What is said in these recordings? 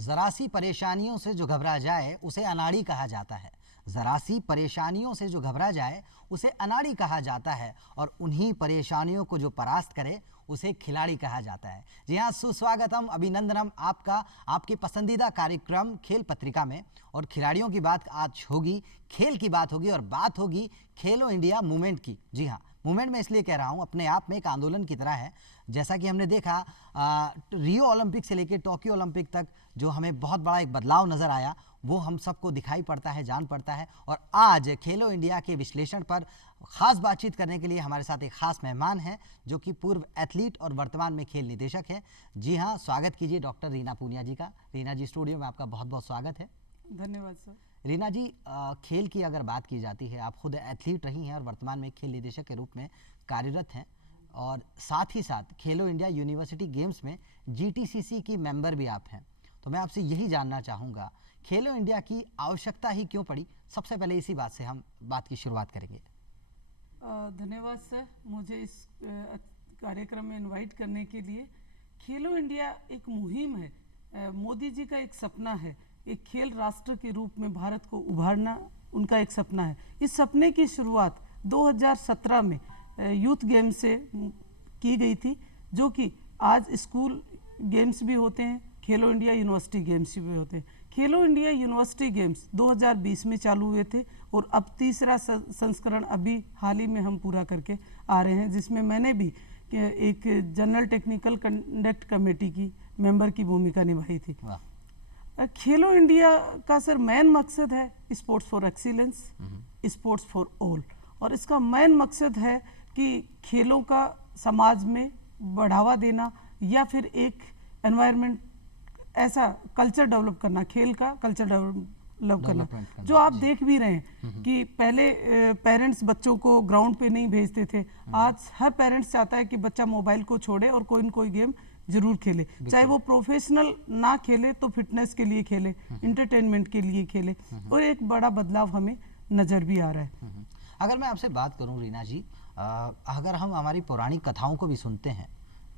जरा सी परेशानियों से जो घबरा जाए उसे अनाड़ी कहा जाता है। जरा सी परेशानियों से जो घबरा जाए उसे अनाड़ी कहा जाता है और उन्हीं परेशानियों को जो परास्त करे उसे खिलाड़ी कहा जाता है। जी हाँ, सुस्वागतम, अभिनंदनम आपका आपके पसंदीदा कार्यक्रम खेल पत्रिका में। और खिलाड़ियों की बात आज होगी, खेल की बात होगी और बात होगी खेलो इंडिया मूवमेंट की। जी हाँ, मूवमेंट में इसलिए कह रहा हूँ, अपने आप में एक आंदोलन की तरह है। जैसा कि हमने देखा रियो ओलंपिक से लेकर टोक्यो ओलंपिक तक जो हमें बहुत बड़ा एक बदलाव नज़र आया, वो हम सबको दिखाई पड़ता है, जान पड़ता है। और आज खेलो इंडिया के विश्लेषण पर खास बातचीत करने के लिए हमारे साथ एक खास मेहमान हैं जो कि पूर्व एथलीट और वर्तमान में खेल निदेशक हैं। जी हाँ, स्वागत कीजिए डॉक्टर रीना पूनिया जी का। रीना जी, स्टूडियो में आपका बहुत बहुत स्वागत है। धन्यवाद सर। रीना जी, खेल की अगर बात की जाती है, आप खुद एथलीट रही हैं और वर्तमान में खेल निदेशक के रूप में कार्यरत हैं और साथ ही साथ खेलो इंडिया यूनिवर्सिटी गेम्स में GTCC की मेंबर भी आप हैं। तो मैं आपसे यही जानना चाहूँगा, खेलो इंडिया की आवश्यकता ही क्यों पड़ी? सबसे पहले इसी बात से हम बात की शुरुआत करेंगे। धन्यवाद सर, मुझे इस कार्यक्रम में इनवाइट करने के लिए। खेलो इंडिया एक मुहिम है, मोदी जी का एक सपना है, एक खेल राष्ट्र के रूप में भारत को उभारना उनका एक सपना है। इस सपने की शुरुआत 2017 में यूथ गेम्स से की गई थी, जो कि आज स्कूल गेम्स भी होते हैं, खेलो इंडिया यूनिवर्सिटी गेम्स भी होते हैं। खेलो इंडिया यूनिवर्सिटी गेम्स 2020 में चालू हुए थे और अब तीसरा संस्करण अभी हाल ही में हम पूरा करके आ रहे हैं, जिसमें मैंने भी एक जनरल टेक्निकल कंडक्ट कमेटी की मेंबर की भूमिका निभाई थी। खेलो इंडिया का सर मेन मकसद है sports for excellence, sports for all. और इसका मेन मकसद है कि खेलों का समाज में बढ़ावा देना या फिर एक एनवायरनमेंट, ऐसा कल्चर डेवलप करना, खेल का कल्चर डेवलप करना। जो आप देख भी रहे हैं कि पहले पेरेंट्स बच्चों को ग्राउंड पे नहीं भेजते थे, आज हर पेरेंट्स चाहता है कि बच्चा मोबाइल को छोड़े और कोई न कोई गेम जरूर खेले, चाहे वो प्रोफेशनल ना खेले तो फिटनेस के लिए खेले, इंटरटेनमेंट के लिए खेले। और एक बड़ा बदलाव हमें नजर भी आ रहा है। अगर मैं आपसे बात करूं रीना जी, अगर हम हमारी पौराणिक कथाओं को भी सुनते हैं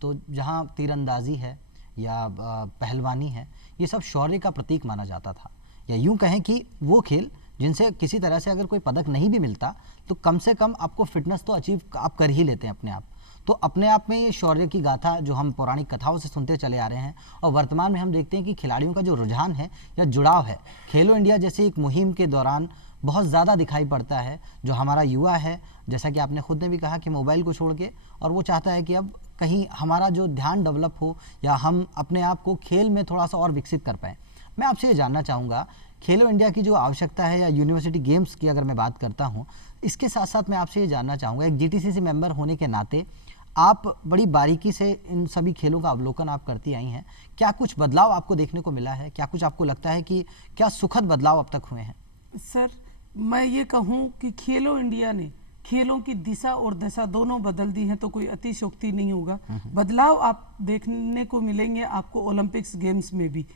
तो जहां तीरंदाजी है या पहलवानी है, ये सब शौर्य का प्रतीक माना जाता था। या यूं कहें कि वो खेल जिनसे किसी तरह से अगर कोई पदक नहीं भी मिलता तो कम से कम आपको फिटनेस तो अचीव आप कर ही लेते हैं अपने आप। तो अपने आप में ये शौर्य की गाथा जो हम पौराणिक कथाओं से सुनते चले आ रहे हैं, और वर्तमान में हम देखते हैं कि खिलाड़ियों का जो रुझान है या जुड़ाव है खेलो इंडिया जैसी एक मुहिम के दौरान बहुत ज़्यादा दिखाई पड़ता है। जो हमारा युवा है, जैसा कि आपने खुद ने भी कहा कि मोबाइल को छोड़ के, और वो चाहता है कि अब कहीं हमारा जो ध्यान डेवलप हो या हम अपने आप को खेल में थोड़ा सा और विकसित कर पाएँ। मैं आपसे ये जानना चाहूँगा, खेलो इंडिया की जो आवश्यकता है या यूनिवर्सिटी गेम्स की अगर मैं बात करता हूँ, इसके साथ साथ मैं आपसे ये जानना चाहूँगा, एक GTCC मेंबर होने के नाते आप बड़ी बारीकी से इन सभी खेलों का अवलोकन आप करती आई हैं। क्या कुछ बदलाव आपको देखने को मिला है? क्या कुछ आपको लगता है कि क्या सुखद बदलाव अब तक हुए हैं? सर, मैं ये कहूँ कि खेलो इंडिया ने खेलों की दिशा और दशा दोनों बदल दी हैं, तो कोई अतिशयोक्ति नहीं होगा। बदलाव आप देखने को मिलेंगे आपको ओलंपिक्स गेम्स में भी।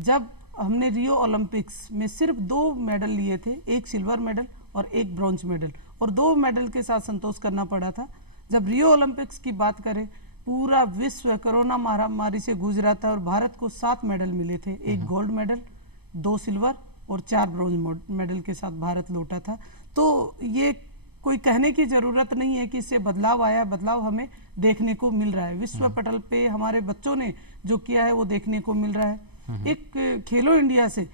जब हमने रियो ओलंपिक्स में सिर्फ 2 मेडल लिए थे, एक सिल्वर मेडल और एक ब्रॉन्ज मेडल, और 2 मेडल के साथ संतोष करना पड़ा था। जब रियो ओलंपिक्स की बात करें, पूरा विश्व कोरोना महामारी से गुजरा था और भारत को 7 मेडल मिले थे, एक गोल्ड मेडल, 2 सिल्वर और 4 ब्रॉन्ज मेडल के साथ भारत लौटा था। तो ये कोई कहने की जरूरत नहीं है कि इससे बदलाव आया, बदलाव हमें देखने को मिल रहा है। विश्व पटल पे हमारे बच्चों ने जो किया है वो देखने को मिल रहा है। एक खेलो इंडिया से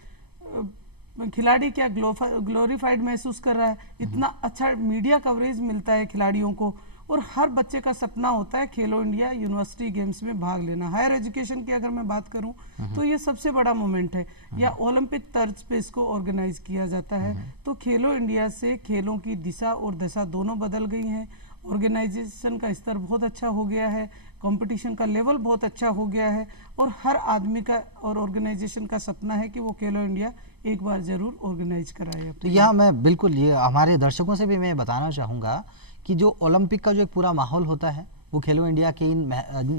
खिलाड़ी क्या ग्लोरीफाइड महसूस कर रहा है, इतना अच्छा मीडिया कवरेज मिलता है खिलाड़ियों को, और हर बच्चे का सपना होता है खेलो इंडिया यूनिवर्सिटी गेम्स में भाग लेना। हायर एजुकेशन की अगर मैं बात करूं तो ये सबसे बड़ा मोमेंट है, या ओलंपिक तर्ज पे इसको ऑर्गेनाइज किया जाता है। तो खेलो इंडिया से खेलों की दिशा और दशा दोनों बदल गई हैं। ऑर्गेनाइजेशन का स्तर बहुत अच्छा हो गया है, कंपटीशन का लेवल बहुत अच्छा हो गया है, और हर आदमी का और ऑर्गेनाइजेशन का सपना है कि वो खेलो इंडिया एक बार जरूर ऑर्गेनाइज कराए। तो यहाँ मैं बिल्कुल ये हमारे दर्शकों से भी मैं बताना चाहूँगा कि जो ओलंपिक का जो एक पूरा माहौल होता है वो खेलो इंडिया के इन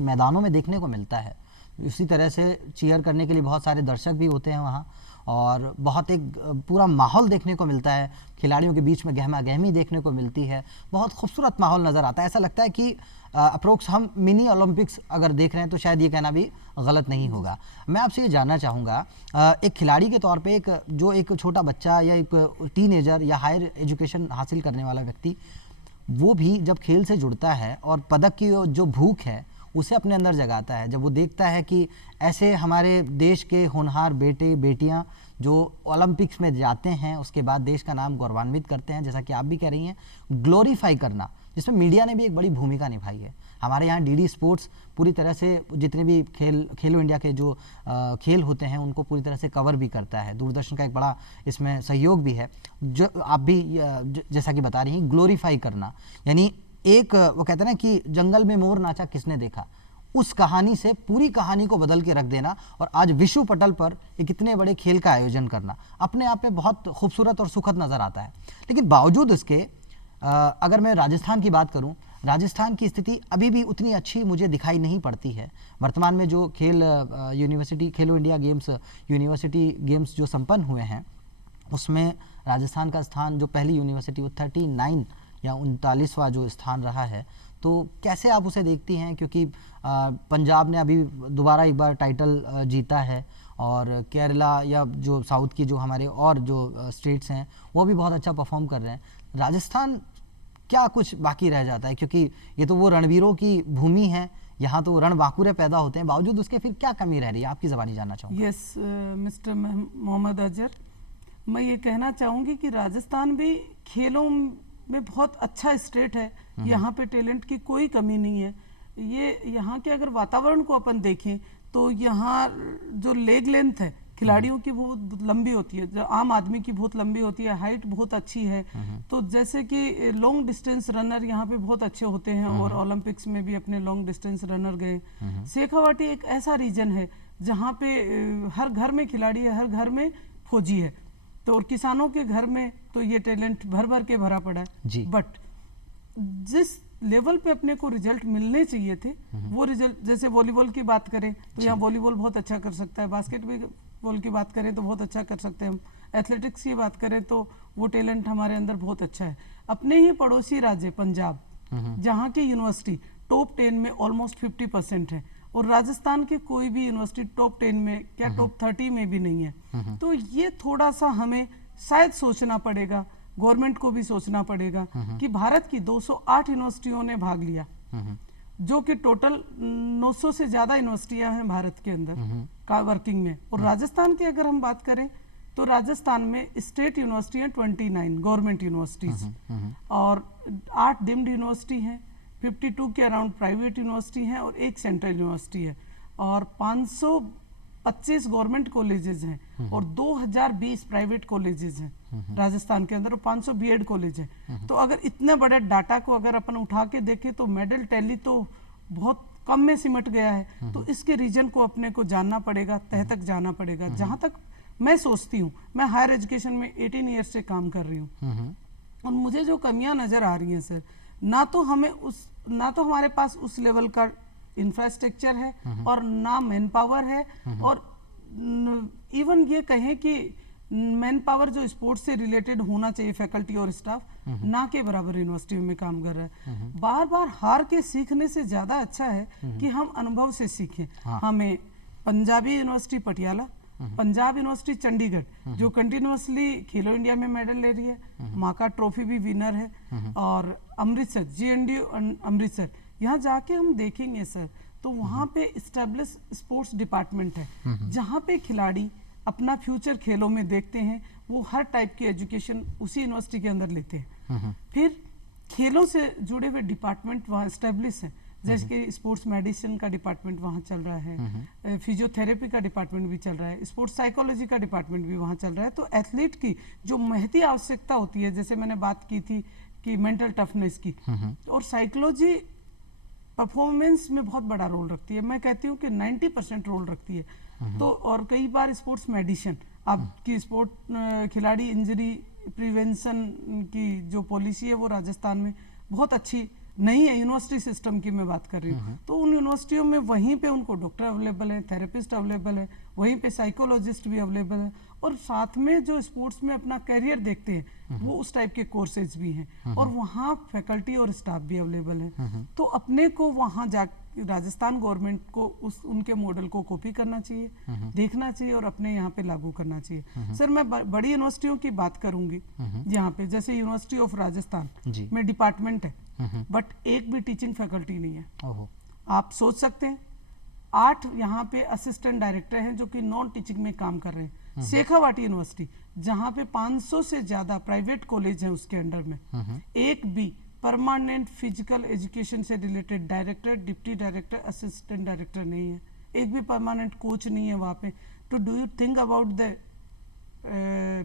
मैदानों में देखने को मिलता है। इसी तरह से चीयर करने के लिए बहुत सारे दर्शक भी होते हैं वहाँ, और बहुत एक पूरा माहौल देखने को मिलता है, खिलाड़ियों के बीच में गहमा गहमी देखने को मिलती है, बहुत खूबसूरत माहौल नज़र आता है। ऐसा लगता है कि अप्रोक्स हम मिनी ओलंपिक्स अगर देख रहे हैं तो शायद ये कहना भी गलत नहीं होगा। मैं आपसे ये जानना चाहूँगा, एक खिलाड़ी के तौर पे एक छोटा बच्चा या एक टीनेजर या हायर एजुकेशन हासिल करने वाला व्यक्ति, वो भी जब खेल से जुड़ता है और पदक की जो भूख है उसे अपने अंदर जगाता है, जब वो देखता है कि ऐसे हमारे देश के होनहार बेटे बेटियां जो ओलंपिक्स में जाते हैं, उसके बाद देश का नाम गौरवान्वित करते हैं, जैसा कि आप भी कह रही हैं, ग्लोरीफाई करना, जिसमें मीडिया ने भी एक बड़ी भूमिका निभाई है। हमारे यहाँ डीडी स्पोर्ट्स पूरी तरह से जितने भी खेलो इंडिया के जो खेल होते हैं उनको पूरी तरह से कवर भी करता है। दूरदर्शन का एक बड़ा इसमें सहयोग भी है। जो आप भी जैसा कि बता रही हैं, ग्लोरीफाई करना, यानी एक वो कहते हैं ना कि जंगल में मोर नाचा किसने देखा, उस कहानी से पूरी कहानी को बदल के रख देना और आज विश्व पटल पर एक इतने बड़े खेल का आयोजन करना अपने आप में बहुत खूबसूरत और सुखद नज़र आता है। लेकिन बावजूद इसके अगर मैं राजस्थान की बात करूं, राजस्थान की स्थिति अभी भी उतनी अच्छी मुझे दिखाई नहीं पड़ती है। वर्तमान में जो यूनिवर्सिटी खेलो इंडिया गेम्स यूनिवर्सिटी गेम्स जो संपन्न हुए हैं उसमें राजस्थान का स्थान जो पहली यूनिवर्सिटी वो 39 या 39वां जो स्थान रहा है, तो कैसे आप उसे देखती हैं? क्योंकि पंजाब ने अभी दोबारा एक बार टाइटल जीता है और केरला या जो साउथ की जो हमारे और जो स्टेट्स हैं वो भी बहुत अच्छा परफॉर्म कर रहे हैं। राजस्थान क्या कुछ बाकी रह जाता है? क्योंकि ये तो वो रणवीरों की भूमि है, यहाँ तो रणबांकुरे पैदा होते हैं, बावजूद उसके फिर क्या कमी रह रही है? आपकी ज़बानी जानना चाहूँगा। यस मिस्टर मोहम्मद अजहर, मैं ये कहना चाहूँगी कि राजस्थान भी खेलों में बहुत अच्छा स्टेट है। यहाँ पे टैलेंट की कोई कमी नहीं है। ये यहाँ के अगर वातावरण को अपन देखें तो यहाँ जो लेग लेंथ है खिलाड़ियों की बहुत लंबी होती है, जो आम आदमी की बहुत लंबी होती है, हाइट बहुत अच्छी है। तो जैसे कि लॉन्ग डिस्टेंस रनर यहाँ पे बहुत अच्छे होते हैं और ओलंपिक्स में भी अपने लॉन्ग डिस्टेंस रनर गए। शेखावाटी एक ऐसा रीजन है जहाँ पे हर घर में खिलाड़ी है, हर घर में फौजी है, तो और किसानों के घर में तो ये टैलेंट भर भर के भरा पड़ा है। बट जिस लेवल पे अपने को रिजल्ट मिलने चाहिए थे वो रिजल्ट, जैसे वॉलीबॉल की बात करें तो यहाँ वॉलीबॉल बहुत अच्छा कर सकता है, बास्केटबॉल की बात करें तो बहुत अच्छा कर सकते हैं हम, एथलेटिक्स की बात करें तो वो टैलेंट हमारे अंदर बहुत अच्छा है। अपने ही पड़ोसी राज्य पंजाब, जहाँ की यूनिवर्सिटी टॉप 10 में ऑलमोस्ट 50% है और राजस्थान के कोई भी यूनिवर्सिटी टॉप 10 में क्या टॉप 30 में भी नहीं है। तो ये थोड़ा सा हमें शायद सोचना पड़ेगा, गवर्नमेंट को भी सोचना पड़ेगा कि भारत की 208 यूनिवर्सिटियों ने भाग लिया, जो कि टोटल 900 से ज्यादा यूनिवर्सिटियां हैं भारत के अंदर का वर्किंग में। और राजस्थान की अगर हम बात करें तो राजस्थान में स्टेट यूनिवर्सिटियां 29 गवर्नमेंट यूनिवर्सिटीज और 8 डीम्ड यूनिवर्सिटी हैं, 52 के अराउंड प्राइवेट यूनिवर्सिटी हैं और एक सेंट्रल यूनिवर्सिटी है और 525 गवर्नमेंट कॉलेजेस हैं और 2020 प्राइवेट कॉलेजेस हैं राजस्थान के अंदर और 500 बीएड कॉलेज है। तो अगर इतने बड़े डाटा को अगर अपन उठा के देखें तो मेडल टैली तो बहुत कम में सिमट गया है। तो इसके रीजन को अपने को जानना पड़ेगा, तह तक जाना पड़ेगा। जहां तक मैं सोचती हूँ, मैं हायर एजुकेशन में 18 ईयर्स से काम कर रही हूँ और मुझे जो कमियां नजर आ रही हैं सर, ना तो हमारे पास उस लेवल का इंफ्रास्ट्रक्चर है और ना मैन पावर है और इवन ये कहें कि मैन पावर जो स्पोर्ट्स से रिलेटेड होना चाहिए, फैकल्टी और स्टाफ ना के बराबर यूनिवर्सिटी में काम कर रहा है। बार बार हार के सीखने से ज्यादा अच्छा है कि हम अनुभव से सीखें। हमें पंजाबी यूनिवर्सिटी पटियाला, पंजाब यूनिवर्सिटी चंडीगढ़ जो कंटिन्यूअसली खेलो इंडिया में मेडल ले रही है, माका ट्रॉफी भी विनर है, और अमृतसर जेएनडीयू अमृतसर, यहाँ जाके हम देखेंगे सर तो वहाँ पे इस्टेब्लिश स्पोर्ट्स डिपार्टमेंट है जहाँ पे खिलाड़ी अपना फ्यूचर खेलों में देखते हैं। वो हर टाइप की एजुकेशन उसी यूनिवर्सिटी के अंदर लेते हैं। फिर खेलों से जुड़े हुए डिपार्टमेंट वहाँ इस्टेब्लिश हैं, जैसे कि स्पोर्ट्स मेडिसिन का डिपार्टमेंट वहाँ चल रहा है, फिजियोथेरेपी का डिपार्टमेंट भी चल रहा है, स्पोर्ट्स साइकोलॉजी का डिपार्टमेंट भी वहाँ चल रहा है। तो एथलीट की जो महती आवश्यकता होती है, जैसे मैंने बात की थी कि मेंटल टफनेस की, और साइकोलॉजी परफॉर्मेंस में बहुत बड़ा रोल रखती है। मैं कहती हूँ कि 90% रोल रखती है। तो और कई बार स्पोर्ट्स मेडिसिन, आपकी स्पोर्ट खिलाड़ी इंजरी प्रिवेंशन की जो पॉलिसी है वो राजस्थान में बहुत अच्छी नहीं है, यूनिवर्सिटी सिस्टम की मैं बात कर रही हूँ, तो उन यूनिवर्सिटियों में वहीं पे उनको डॉक्टर अवेलेबल है, थेरेपिस्ट अवेलेबल है, वहीं पे साइकोलॉजिस्ट भी अवेलेबल है, और साथ में जो स्पोर्ट्स में अपना करियर देखते हैं वो उस टाइप के कोर्सेज भी हैं, और वहाँ फैकल्टी और स्टाफ भी अवेलेबल है। तो अपने को वहाँ जा राजस्थान गवर्नमेंट को उनके मॉडल को कॉपी करना चाहिए, देखना चाहिए और अपने यहाँ पे लागू करना चाहिए। सर मैं बड़ी यूनिवर्सिटियों की बात करूंगी, यहाँ पे जैसे यूनिवर्सिटी ऑफ राजस्थान में डिपार्टमेंट है, बट एक भी टीचिंग फैकल्टी नहीं है। आप सोच सकते हैं 8 यहाँ पे असिस्टेंट डायरेक्टर हैं जो कि नॉन टीचिंग में काम कर रहे हैं। शेखावाटी यूनिवर्सिटी जहाँ पे 500 से ज्यादा प्राइवेट कॉलेज हैं उसके अंडर में एक भी परमानेंट फिजिकल एजुकेशन से related director, deputy director, assistant director नहीं है, एक भी परमानेंट कोच नहीं है वहाँ पे। तो do you think about the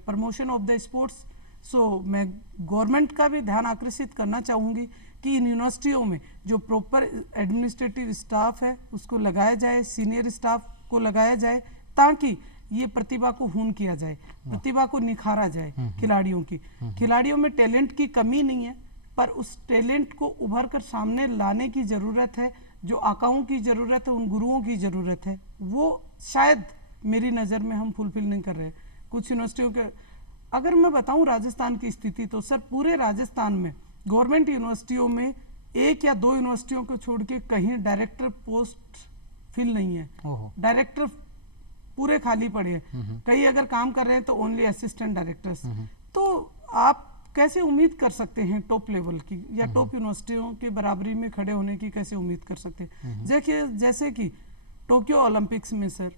promotion of the sports? So मैं गवर्नमेंट का भी ध्यान आकर्षित करना चाहूँगी कि इन यूनिवर्सिटियों में जो प्रॉपर एडमिनिस्ट्रेटिव स्टाफ है उसको लगाया जाए, सीनियर स्टाफ को लगाया जाए, ताकि ये प्रतिभा को हून किया जाए, प्रतिभा को निखारा जाए खिलाड़ियों की। खिलाड़ियों में टैलेंट की कमी नहीं है, पर उस टैलेंट को उभर कर सामने लाने की ज़रूरत है। जो आकाओं की ज़रूरत है, उन गुरुओं की ज़रूरत है, वो शायद मेरी नज़र में हम फुलफिल नहीं कर रहे। कुछ यूनिवर्सिटियों के अगर मैं बताऊं राजस्थान की स्थिति, तो सर पूरे राजस्थान में गवर्नमेंट यूनिवर्सिटियों में 1 या 2 यूनिवर्सिटियों को छोड़ के कहीं डायरेक्टर पोस्ट फिल नहीं है। डायरेक्टर पूरे खाली पड़े हैं, कई अगर काम कर रहे हैं तो ओनली असिस्टेंट डायरेक्टर्स। तो आप कैसे उम्मीद कर सकते हैं टॉप लेवल की या टॉप यूनिवर्सिटियों के बराबरी में खड़े होने की कैसे उम्मीद कर सकते हैं? देखिए जैसे कि टोक्यो ओलंपिक्स में सर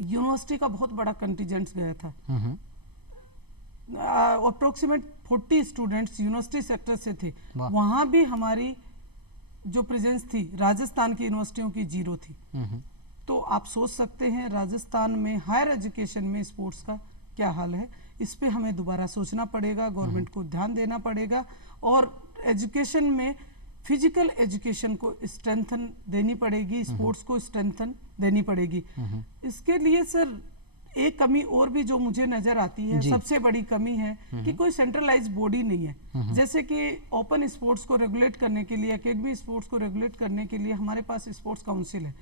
यूनिवर्सिटी का बहुत बड़ा कंटिजेंट गया था, अप्रोक्सीमेट 40 स्टूडेंट्स यूनिवर्सिटी सेक्टर से थे। वहां भी हमारी जो प्रेजेंस थी राजस्थान की यूनिवर्सिटियों की 0 थी। तो आप सोच सकते हैं राजस्थान में हायर एजुकेशन में स्पोर्ट्स का क्या हाल है। इस पे हमें दोबारा सोचना पड़ेगा, गवर्नमेंट को ध्यान देना पड़ेगा, और एजुकेशन में फिजिकल एजुकेशन को स्ट्रेंथन देनी पड़ेगी, स्पोर्ट्स को स्ट्रेंथन देनी पड़ेगी। इसके लिए सर एक कमी और भी जो मुझे नजर आती है, सबसे बड़ी कमी है कि कोई सेंट्रलाइज बॉडी नहीं है। जैसे कि ओपन स्पोर्ट्स को रेगुलेट करने के लिए, एकेडमी स्पोर्ट्स को रेगुलेट करने के लिए हमारे पास स्पोर्ट्स काउंसिल है,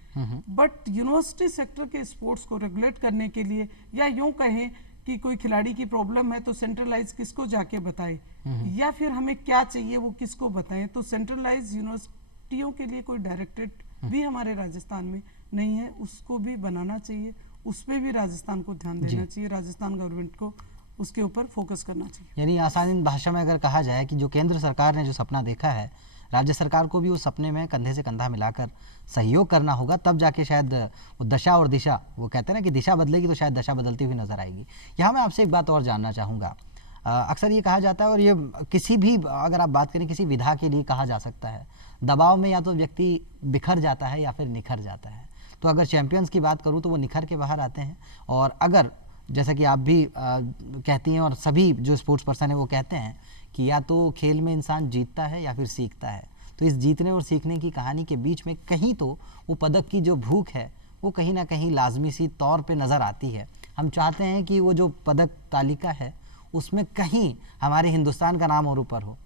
बट यूनिवर्सिटी सेक्टर के स्पोर्ट्स को रेगुलेट करने के लिए, या यूं कहें कि कोई खिलाड़ी की प्रॉब्लम है तो सेंट्रलाइज किसको जाके बताए, या फिर हमें क्या चाहिए वो किसको बताएं। तो सेंट्रलाइज यूनिवर्सिटियों के लिए कोई डायरेक्टरेट भी हमारे राजस्थान में नहीं है, उसको भी बनाना चाहिए, उस पर भी राजस्थान को ध्यान देना चाहिए, राजस्थान गवर्नमेंट को उसके ऊपर फोकस करना चाहिए। यानी आसान भाषा में अगर कहा जाए कि जो केंद्र सरकार ने जो सपना देखा है, राज्य सरकार को भी उस सपने में कंधे से कंधा मिलाकर सहयोग करना होगा, तब जाके शायद वो दशा और दिशा, वो कहते हैं ना कि दिशा बदलेगी तो शायद दशा बदलती हुई नजर आएगी। यहाँ मैं आपसे एक बात और जानना चाहूँगा, अक्सर ये कहा जाता है, और ये किसी भी अगर आप बात करें किसी विधा के लिए कहा जा सकता है, दबाव में या तो व्यक्ति बिखर जाता है या फिर निखर जाता है। तो अगर चैंपियंस की बात करूं तो वो निखर के बाहर आते हैं, और अगर जैसा कि आप भी कहती हैं और सभी जो स्पोर्ट्स पर्सन है वो कहते हैं कि या तो खेल में इंसान जीतता है या फिर सीखता है, तो इस जीतने और सीखने की कहानी के बीच में कहीं तो वो पदक की जो भूख है वो कहीं ना कहीं लाजमी सी तौर पे नज़र आती है। हम चाहते हैं कि वो जो पदक तालिका है उसमें कहीं हमारे हिंदुस्तान का नाम और ऊपर हो।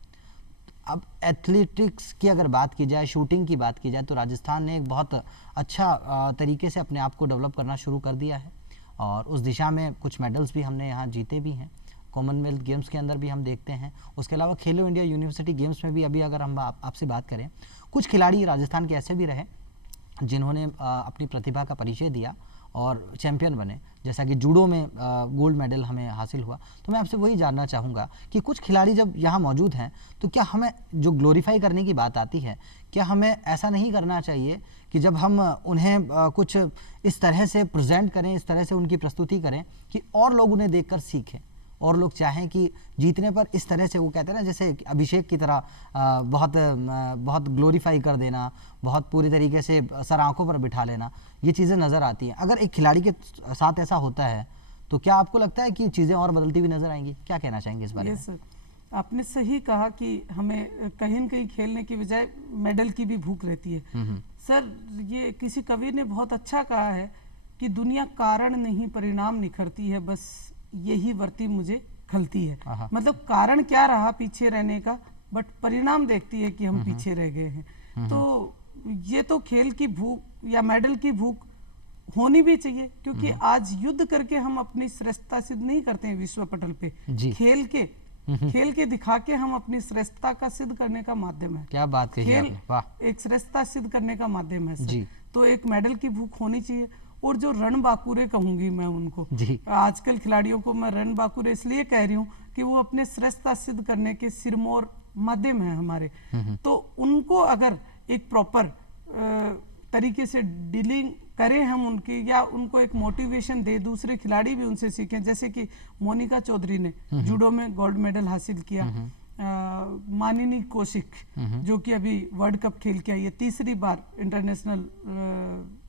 अब एथलेटिक्स की अगर बात की जाए, शूटिंग की बात की जाए, तो राजस्थान ने एक बहुत अच्छा तरीके से अपने आप को डेवलप करना शुरू कर दिया है, और उस दिशा में कुछ मेडल्स भी हमने यहाँ जीते भी हैं। कॉमनवेल्थ गेम्स के अंदर भी हम देखते हैं, उसके अलावा खेलो इंडिया यूनिवर्सिटी गेम्स में भी अभी अगर हम आपसे बात करें, कुछ खिलाड़ी राजस्थान के ऐसे भी रहे जिन्होंने अपनी प्रतिभा का परिचय दिया और चैंपियन बने, जैसा कि जूडो में गोल्ड मेडल हमें हासिल हुआ। तो मैं आपसे वही जानना चाहूँगा कि कुछ खिलाड़ी जब यहाँ मौजूद हैं तो क्या हमें जो ग्लोरीफाई करने की बात आती है, क्या हमें ऐसा नहीं करना चाहिए कि जब हम उन्हें कुछ इस तरह से प्रेजेंट करें, इस तरह से उनकी प्रस्तुति करें कि और लोग उन्हें देखकर सीखें, और लोग चाहें कि जीतने पर इस तरह से, वो कहते हैं ना जैसे अभिषेक की तरह बहुत ग्लोरीफाई कर देना, बहुत पूरी तरीके से सर आंखों पर बिठा लेना, ये चीज़ें नज़र आती हैं। अगर एक खिलाड़ी के साथ ऐसा होता है तो क्या आपको लगता है कि चीज़ें और बदलती हुई नजर आएंगी? क्या कहना चाहेंगे इस बारे में? सर, आपने सही कहा कि हमें कहीं न कहीं खेलने की बजाय मेडल की भी भूख रहती है। सर, ये किसी कवि ने बहुत अच्छा कहा है कि दुनिया कारण नहीं परिणाम निखरती है, बस यही वर्ती मुझे खलती है। मतलब कारण क्या रहा पीछे रहने का, बट परिणाम देखती है कि हम पीछे रह गए हैं। तो ये तो खेल की भूख या मेडल की भूख होनी भी चाहिए, क्योंकि आज युद्ध करके हम अपनी श्रेष्ठता सिद्ध नहीं करते हैं विश्व पटल पे, खेल के दिखा के हम अपनी श्रेष्ठता का सिद्ध करने का माध्यम है। क्या बात कही खेल आपने, वाह। एक श्रेष्ठता सिद्ध करने का माध्यम है सर। जी। तो एक मेडल की भूख होनी चाहिए। और जो रणबांकुरे कहूंगी मैं उनको, जी। आजकल खिलाड़ियों को मैं रणबांकुरे इसलिए कह रही हूँ कि वो अपने श्रेष्ठता सिद्ध करने के सिरमौर माध्यम है हमारे। तो उनको अगर एक प्रॉपर तरीके से डीलिंग करें हम उनकी, या उनको एक मोटिवेशन दे, दूसरे खिलाड़ी भी उनसे सीखें। जैसे कि मोनिका चौधरी ने जूडो में गोल्ड मेडल हासिल किया, मानिनी कौशिक जो कि अभी वर्ल्ड कप खेल के आई है, तीसरी बार इंटरनेशनल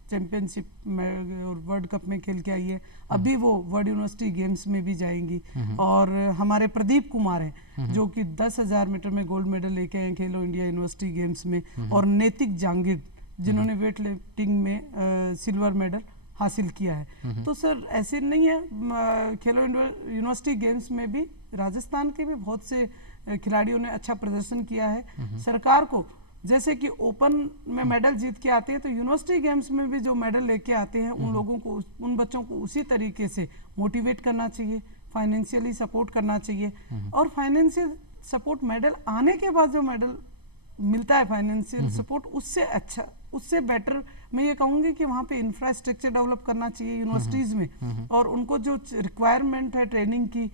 चैंपियनशिप में और वर्ल्ड कप में खेल के आई है, अभी वो वर्ल्ड यूनिवर्सिटी गेम्स में भी जाएंगी। और हमारे प्रदीप कुमार हैं जो कि 10,000 मीटर में गोल्ड मेडल लेके आए खेलो इंडिया यूनिवर्सिटी गेम्स में। और नैतिक जांगिड जिन्होंने वेट लिफ्टिंग में सिल्वर मेडल हासिल किया है। तो सर ऐसे नहीं है, खेलो इंडिया यूनिवर्सिटी गेम्स में भी राजस्थान के भी बहुत से खिलाड़ियों ने अच्छा प्रदर्शन किया है। सरकार को जैसे कि ओपन में मेडल जीत के आते हैं, तो यूनिवर्सिटी गेम्स में भी जो मेडल लेके आते हैं उन लोगों को, उन बच्चों को उसी तरीके से मोटिवेट करना चाहिए, फाइनेंशियली सपोर्ट करना चाहिए। और फाइनेंशियल सपोर्ट मेडल आने के बाद जो मेडल मिलता है, फाइनेंशियल सपोर्ट, उससे अच्छा, उससे बेटर मैं ये कहूँगी कि वहाँ पे इंफ्रास्ट्रक्चर डेवलप करना चाहिए यूनिवर्सिटीज़ में। और उनको जो रिक्वायरमेंट है ट्रेनिंग की,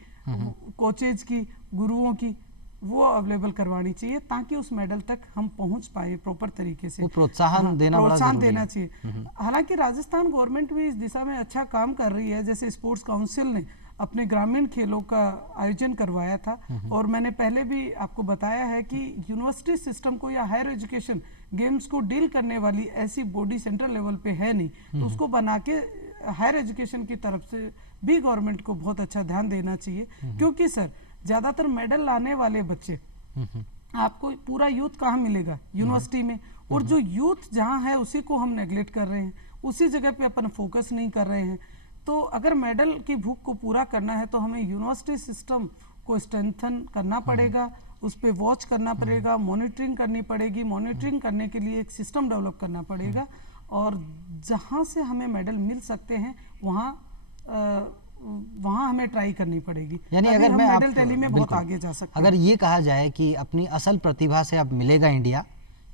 कोचेज की, गुरुओं की, वो अवेलेबल करवानी चाहिए, ताकि उस मेडल तक हम पहुंच पाए प्रॉपर तरीके से। वो प्रोत्साहन देना बड़ा प्रोत्साहन जरूरी देना है। चाहिए। हालांकि राजस्थान गवर्नमेंट भी इस दिशा में अच्छा काम कर रही है। जैसे स्पोर्ट्स काउंसिल ने अपने ग्रामीण खेलों का आयोजन करवाया था, और मैंने पहले भी आपको बताया है कि यूनिवर्सिटी सिस्टम को या हायर एजुकेशन गेम्स को डील करने वाली ऐसी बॉडी सेंट्रल लेवल पे है नहीं, तो उसको बना के हायर एजुकेशन की तरफ से भी गवर्नमेंट को बहुत अच्छा ध्यान देना चाहिए। क्योंकि सर ज्यादातर मेडल लाने वाले बच्चे, आपको पूरा यूथ कहाँ मिलेगा? यूनिवर्सिटी में। और जो यूथ जहाँ है उसी को हम नेग्लेक्ट कर रहे हैं, उसी जगह पे अपन फोकस नहीं कर रहे हैं। तो अगर मेडल की भूख को पूरा करना है तो हमें यूनिवर्सिटी सिस्टम को स्ट्रेंथन करना पड़ेगा, उस पर वॉच करना पड़ेगा, मॉनिटरिंग करनी पड़ेगी। मॉनिटरिंग करने के लिए एक सिस्टम डेवलप करना पड़ेगा, और जहाँ से हमें मेडल मिल सकते हैं वहाँ हमें ट्राई करनी पड़ेगी। यानी अगर मैं मेडल टैली में बहुत आगे जा सकते हैं। अगर ये कहा जाए कि अपनी असल प्रतिभा से अब मिलेगा इंडिया,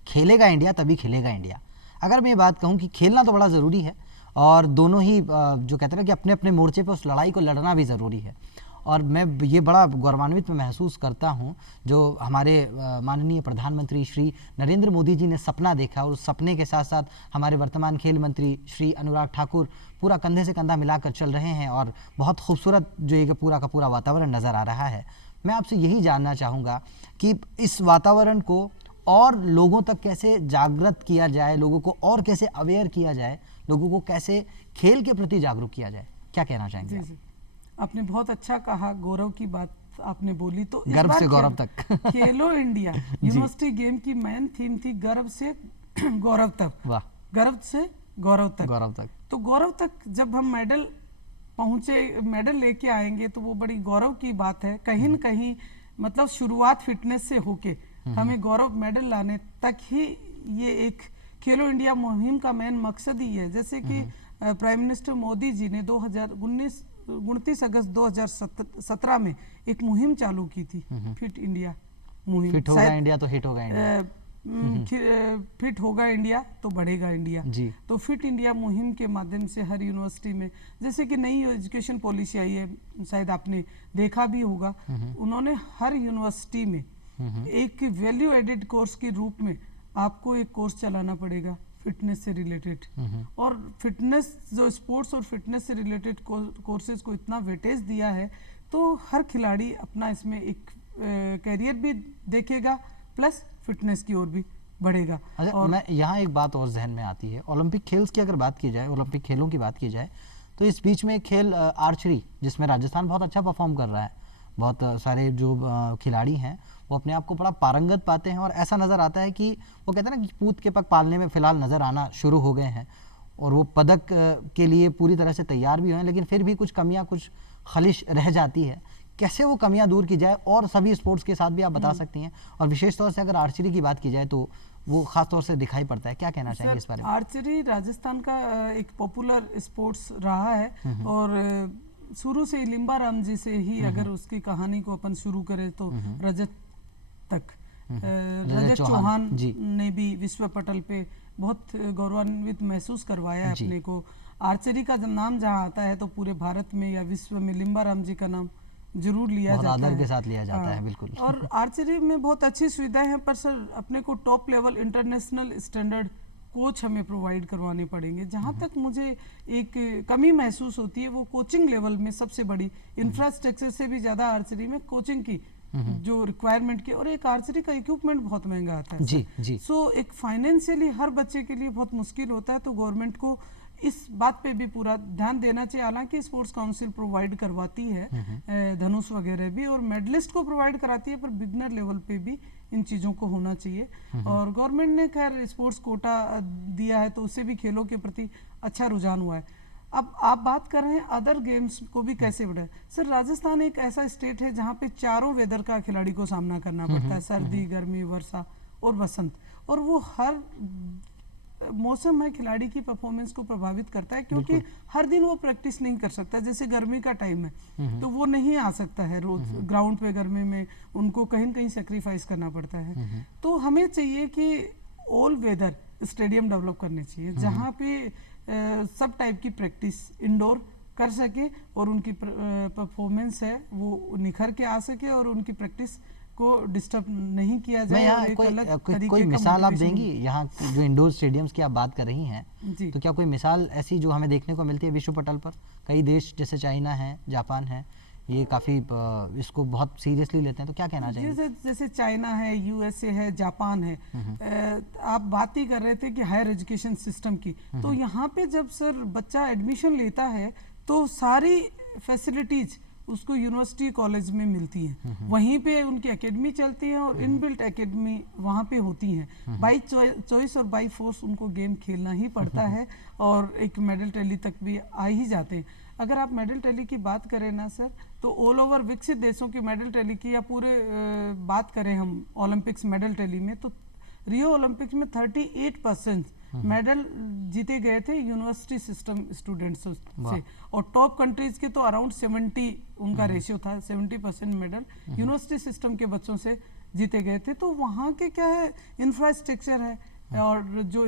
खेलेगा इंडिया, तभी खेलेगा इंडिया। अगर मैं ये बात कहूँ कि खेलना तो बड़ा ज़रूरी है, और दोनों ही जो कहते हैं कि अपने अपने मोर्चे पे उस लड़ाई को लड़ना भी ज़रूरी है। और मैं ये बड़ा गौरवान्वित महसूस करता हूँ जो हमारे माननीय प्रधानमंत्री श्री नरेंद्र मोदी जी ने सपना देखा, और उस सपने के साथ साथ हमारे वर्तमान खेल मंत्री श्री अनुराग ठाकुर पूरा कंधे से कंधा मिलाकर चल रहे हैं, और बहुत खूबसूरत जो ये पूरा का पूरा वातावरण नज़र आ रहा है। मैं आपसे यही जानना चाहूँगा कि इस वातावरण को और लोगों तक कैसे जागृत किया जाए, लोगों को और कैसे अवेयर किया जाए, लोगों को कैसे खेल के प्रति जागरूक किया जाए, क्या कहना चाहेंगे? जी जी, आपने बहुत अच्छा कहा, गौरव की बात आपने बोली। तो गर्व से गौरव तक खेलो इंडिया यूनिवर्सिटी गेम की मेन थीम थी गर्व से गौरव तक। वाह, गर्व से गौरव तक, गौरव तक। तो गौरव तक जब हम मेडल लेके आएंगे तो वो बड़ी गौरव की बात है। कहीं न कहीं मतलब शुरुआत फिटनेस से होके हमें गौरव मेडल लाने तक ही ये एक खेलो इंडिया मुहिम का मेन मकसद ही है। जैसे कि प्राइम मिनिस्टर मोदी जी ने 29 अगस्त 2017 में एक मुहिम चालू की थी, फिट इंडिया मुहिम। फिट होगा इंडिया तो हिट होगा इंडिया, फिट होगा इंडिया तो बढ़ेगा इंडिया जी। तो फिट इंडिया मुहिम के माध्यम से हर यूनिवर्सिटी में, जैसे कि नई एजुकेशन पॉलिसी आई है, शायद आपने देखा भी होगा, उन्होंने हर यूनिवर्सिटी में एक वैल्यू एडेड कोर्स के रूप में आपको एक कोर्स चलाना पड़ेगा फिटनेस से रिलेटेड। और फिटनेस जो स्पोर्ट्स और फिटनेस से रिलेटेड कोर्सेज को इतना वेटेज दिया है, तो हर खिलाड़ी अपना इसमें एक करियर भी देखेगा, प्लस फिटनेस की ओर भी बढ़ेगा। अच्छा, और मैं यहाँ एक बात और जहन में आती है, ओलंपिक खेल्स की अगर बात की जाए, ओलंपिक खेलों की बात की जाए, तो इस बीच में एक खेल आर्चरी, जिसमें राजस्थान बहुत अच्छा परफॉर्म कर रहा है। बहुत सारे जो खिलाड़ी हैं वो अपने आप को बड़ा पारंगत पाते हैं, और ऐसा नज़र आता है कि वो कहते हैं ना कि पूत के पग पालने में फ़िलहाल नज़र आना शुरू हो गए हैं, और वो पदक के लिए पूरी तरह से तैयार भी हैं, लेकिन फिर भी कुछ कमियां, कुछ खलिश रह जाती है। कैसे वो कमियां दूर की जाए, और सभी स्पोर्ट्स के साथ भी आप बता सकती हैं। और विशेष तौर से अगर आर्चरी की बात की जाए तो वो खास तौर से दिखाई पड़ता है, क्या कहना चाहेंगे इस बारे में? आर्चरी राजस्थान का एक पॉपुलर स्पोर्ट्स रहा है, और शुरू से ही लिम्बा राम जी से ही अगर उसकी कहानी को अपन शुरू करें तो रजत तक रजत चौहान ने भी विश्व पटल पे बहुत गौरवान्वित महसूस करवाया है अपने को। आर्चरी का जब नाम जहाँ आता है तो पूरे भारत में या विश्व में लिम्बा राम जी का नाम जरूर लिया जाता है, आदर के साथ लिया जाता है, बिल्कुल। और आर्चरी में बहुत अच्छी सुविधाएं हैं, पर सर अपने को top level international standard coach हमें प्रोवाइड करवाने पड़ेंगे। जहाँ तक मुझे एक कमी महसूस होती है वो कोचिंग लेवल में सबसे बड़ी, इंफ्रास्ट्रक्चर से भी ज़्यादा आर्चरी में कोचिंग की जो रिक्वायरमेंट की, और एक आर्चरी का इक्विपमेंट बहुत महंगा आता है जी। सो एक फाइनेंशियली हर बच्चे के लिए बहुत मुश्किल होता है, तो गवर्नमेंट को इस बात पे भी पूरा ध्यान देना चाहिए। हालांकि स्पोर्ट्स काउंसिल प्रोवाइड करवाती है धनुष वगैरह भी, और मेडलिस्ट को प्रोवाइड कराती है, पर बिगनर लेवल पे भी इन चीज़ों को होना चाहिए। और गवर्नमेंट ने खैर स्पोर्ट्स कोटा दिया है तो उससे भी खेलों के प्रति अच्छा रुझान हुआ है। अब आप बात कर रहे हैं अदर गेम्स को भी कैसे बढ़ाएं। सर राजस्थान एक ऐसा स्टेट है जहाँ पे चारों वेदर का खिलाड़ी को सामना करना पड़ता है, सर्दी, गर्मी, वर्षा और बसंत, और वो हर मौसम में खिलाड़ी की परफॉर्मेंस को प्रभावित करता है, क्योंकि हर दिन वो प्रैक्टिस नहीं कर सकता। जैसे गर्मी का टाइम है तो वो नहीं आ सकता है रोज ग्राउंड पे, गर्मी में उनको कहीं न कहीं सेक्रीफाइस करना पड़ता है। तो हमें चाहिए कि ऑल वेदर स्टेडियम डेवलप करने चाहिए जहाँ पे सब टाइप की प्रैक्टिस इंडोर कर सके और उनकी परफॉर्मेंस है वो निखर के आ सके और उनकी प्रैक्टिस को डिस्टर्ब नहीं किया जाए। यहाँ कोई मिसाल आप देंगी, यहाँ जो इंडोर स्टेडियम्स की आप बात कर रही हैं, तो क्या कोई मिसाल ऐसी जो हमें देखने को मिलती है विश्व पटल पर? कई देश जैसे चाइना है, जापान है, ये काफ़ी इसको बहुत सीरियसली लेते हैं, तो क्या कहना चाहिए? जैसे चाइना है, यूएसए है, जापान है, आप बात ही कर रहे थे कि हायर एजुकेशन सिस्टम की, तो यहाँ पे जब सर बच्चा एडमिशन लेता है तो सारी फैसिलिटीज उसको यूनिवर्सिटी कॉलेज में मिलती हैं, वहीं पे उनकी एकेडमी चलती है और इनबिल्ट एकेडमी वहाँ पे होती हैं। बाई चॉइस और बाई फोर्स उनको गेम खेलना ही पड़ता है, और एक मेडल टैली तक भी आ ही जाते हैं। अगर आप मेडल टैली की बात करें ना सर, तो ऑल ओवर विकसित देशों की मेडल टैली की, या पूरे बात करें हम ओलंपिक्स मेडल टैली में, तो रियो ओलंपिक्स में 38% मेडल जीते गए थे यूनिवर्सिटी सिस्टम स्टूडेंट्स से, और टॉप कंट्रीज के तो अराउंड 70 उनका रेशियो था, 70% मेडल यूनिवर्सिटी सिस्टम के बच्चों से जीते गए थे। तो वहाँ के क्या है, इंफ्रास्ट्रक्चर है और जो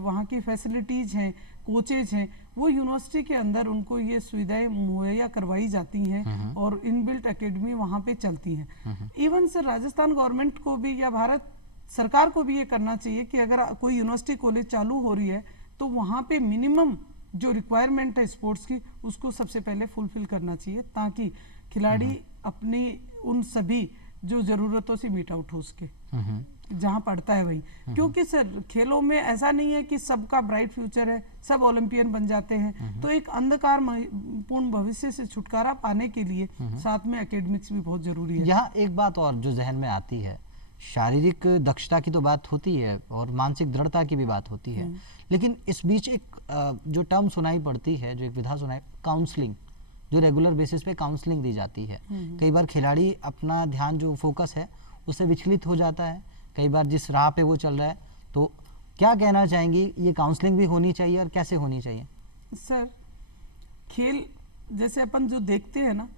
वहाँ की फैसिलिटीज हैं, कोचेज हैं, वो यूनिवर्सिटी के अंदर उनको ये सुविधाएं मुहैया करवाई जाती हैं और इनबिल्ट एकेडमी वहाँ पे चलती हैं। इवन सर राजस्थान गवर्नमेंट को भी या भारत सरकार को भी ये करना चाहिए कि अगर कोई यूनिवर्सिटी कॉलेज चालू हो रही है तो वहाँ पे मिनिमम जो रिक्वायरमेंट है स्पोर्ट्स की उसको सबसे पहले फुलफिल करना चाहिए, ताकि खिलाड़ी अपनी उन सभी जो ज़रूरतों से मीट आउट हो सके जहाँ पढ़ता है वही। क्योंकि सर खेलों में ऐसा नहीं है कि सबका ब्राइट फ्यूचर है, सब ओलंपियन बन जाते हैं, तो एक अंधकार पूर्ण भविष्य से छुटकारा पाने के लिए साथ में एकेडमिक्स भी बहुत जरूरी है। यहाँ एक बात और जो जहन में आती है, शारीरिक दक्षता की तो बात होती है और मानसिक दृढ़ता की भी बात होती है, लेकिन इस बीच एक जो टर्म सुनाई पड़ती है, जो एक विधा सुनाई, काउंसलिंग, जो रेगुलर बेसिस पे काउंसलिंग दी जाती है। कई बार खिलाड़ी अपना ध्यान जो फोकस है उससे विचलित हो जाता है, कई बार जिस राह पे वो चल रहा है। तो क्या कहना चाहेंगी, ये काउंसलिंग भी होनी चाहिए और कैसे होनी चाहिए? सर खेल जैसे अपन जो देखते हैं ना,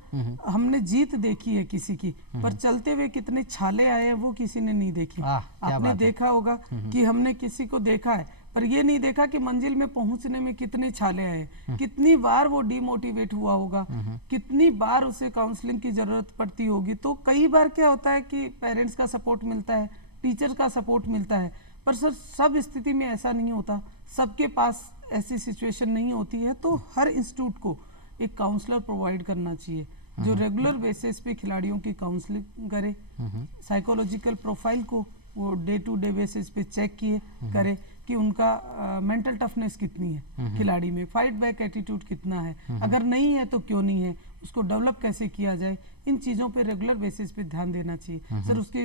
हमने जीत देखी है किसी की, पर चलते हुए कितने छाले आए हैं वो किसी ने नहीं देखी। आपने देखा होगा कि हमने किसी को देखा है पर ये नहीं देखा कि मंजिल में पहुंचने में कितने छाले आए, कितनी बार वो डिमोटिवेट हुआ होगा, कितनी बार उसे काउंसलिंग की जरूरत पड़ती होगी। तो कई बार क्या होता है कि पेरेंट्स का सपोर्ट मिलता है, टीचर का सपोर्ट मिलता है, पर सर सब स्थिति में ऐसा नहीं होता, सबके पास ऐसी सिचुएशन नहीं होती है। तो हर इंस्टीट्यूट को एक काउंसलर प्रोवाइड करना चाहिए जो रेगुलर बेसिस पे खिलाड़ियों की काउंसलिंग करे, साइकोलॉजिकल प्रोफाइल को वो डे टू डे बेसिस पे चेक किए करे कि उनका मेंटल टफनेस कितनी है खिलाड़ी में, फाइट बैक एटीट्यूड कितना है, अगर नहीं है तो क्यों नहीं है, उसको डेवलप कैसे किया जाए, इन चीज़ों पे रेगुलर बेसिस पे ध्यान देना चाहिए। सर उसके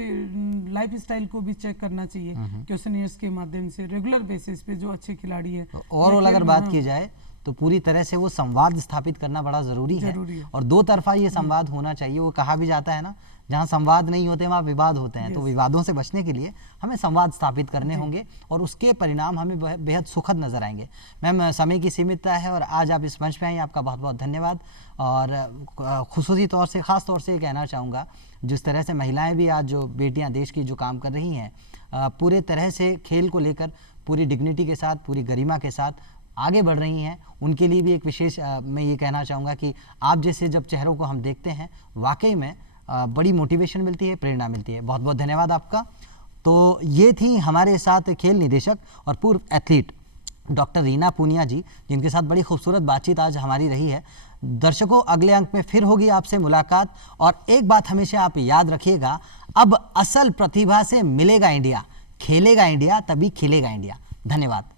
लाइफ स्टाइल को भी चेक करना चाहिए क्वेश्चनियर्स के माध्यम से रेगुलर बेसिस पे जो अच्छे खिलाड़ी हैं। ओवरऑल अगर बात की जाए तो पूरी तरह से वो संवाद स्थापित करना बड़ा ज़रूरी है। और दो तरफा ये संवाद होना चाहिए। वो कहा भी जाता है ना, जहाँ संवाद नहीं होते वहाँ विवाद होते हैं। तो विवादों से बचने के लिए हमें संवाद स्थापित करने होंगे और उसके परिणाम हमें बेहद सुखद नजर आएंगे। मैम, समय की सीमितता है और आज आप इस मंच पे आई, आपका बहुत बहुत धन्यवाद। और खुसूसी तौर से, ख़ास तौर से ये कहना चाहूँगा, जिस तरह से महिलाएं भी आज, जो बेटियां देश की जो काम कर रही हैं, पूरे तरह से खेल को लेकर पूरी डिग्निटी के साथ, पूरी गरिमा के साथ आगे बढ़ रही हैं, उनके लिए भी एक विशेष मैं ये कहना चाहूँगा कि आप जैसे जब चेहरों को हम देखते हैं, वाकई में बड़ी मोटिवेशन मिलती है, प्रेरणा मिलती है। बहुत बहुत धन्यवाद आपका। तो ये थी हमारे साथ खेल निदेशक और पूर्व एथलीट डॉक्टर रीना पूनिया जी, जिनके साथ बड़ी खूबसूरत बातचीत आज हमारी रही है। दर्शकों, अगले अंक में फिर होगी आपसे मुलाकात। और एक बात हमेशा आप याद रखिएगा, अब असल प्रतिभा से मिलेगा इंडिया, खेलेगा इंडिया तभी खिलेगा इंडिया। धन्यवाद।